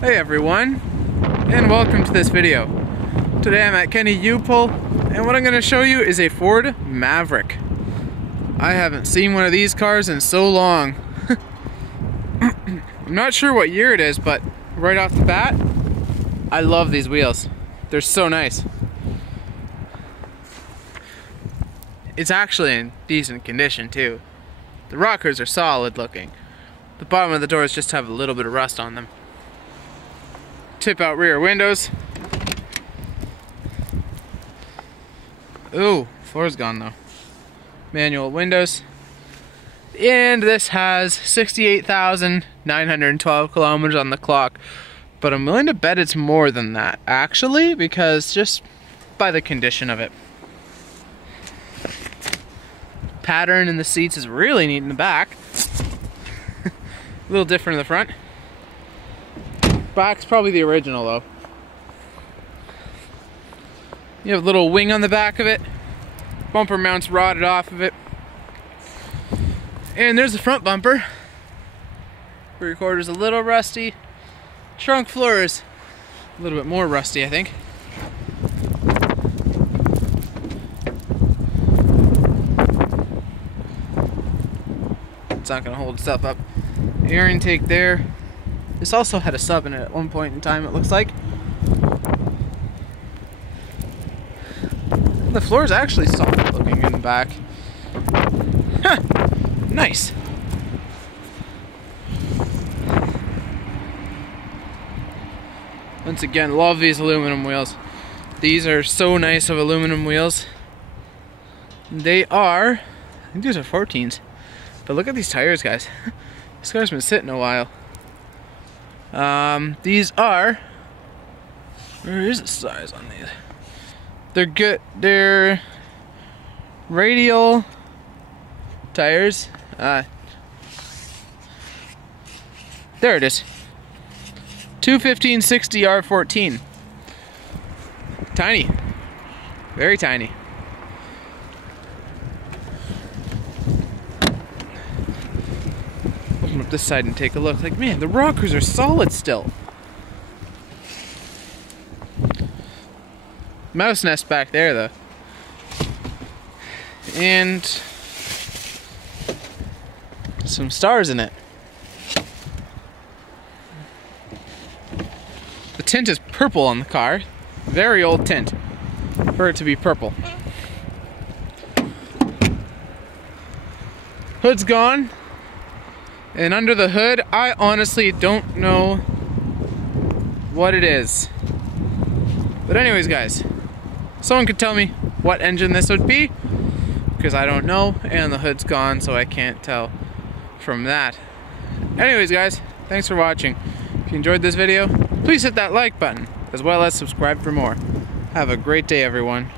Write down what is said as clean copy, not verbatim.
Hey everyone, and welcome to this video. Today I'm at Kenny U-Pull, and what I'm going to show you is a Ford Maverick. I haven't seen one of these cars in so long. I'm not sure what year it is, but right off the bat, I love these wheels. They're so nice. It's actually in decent condition too. The rockers are solid looking. The bottom of the doors just have a little bit of rust on them. Tip out rear windows. Ooh, floor's gone though. Manual windows. And this has 68,912 kilometers on the clock. But I'm willing to bet it's more than that, actually, because just by the condition of it. Pattern in the seats is really neat in the back. A little different in the front. Back's probably the original though. You have a little wing on the back of it. Bumper mounts rotted off of it. And there's the front bumper. Rear quarter's a little rusty. Trunk floor is a little bit more rusty, I think. It's not gonna hold itself up. Air intake there. This also had a sub in it at one point in time, it looks like. The floor is actually solid looking in the back. Huh, nice. Once again, love these aluminum wheels. These are so nice of aluminum wheels. They are, I think these are 14s. But look at these tires, guys. This car's been sitting a while. These are, where is the size on these? They're good, they're radial tires. There it is. 215/60 R14. Tiny. Very tiny. Open up this side and take a look. Like, man, the rockers are solid still. Mouse nest back there though. And some stars in it. The tint is purple on the car. Very old tint for it to be purple. Hood's gone. And under the hood, I honestly don't know what it is. But anyways, guys, someone could tell me what engine this would be, because I don't know, and the hood's gone, so I can't tell from that. Anyways, guys, thanks for watching. If you enjoyed this video, please hit that like button, as well as subscribe for more. Have a great day, everyone.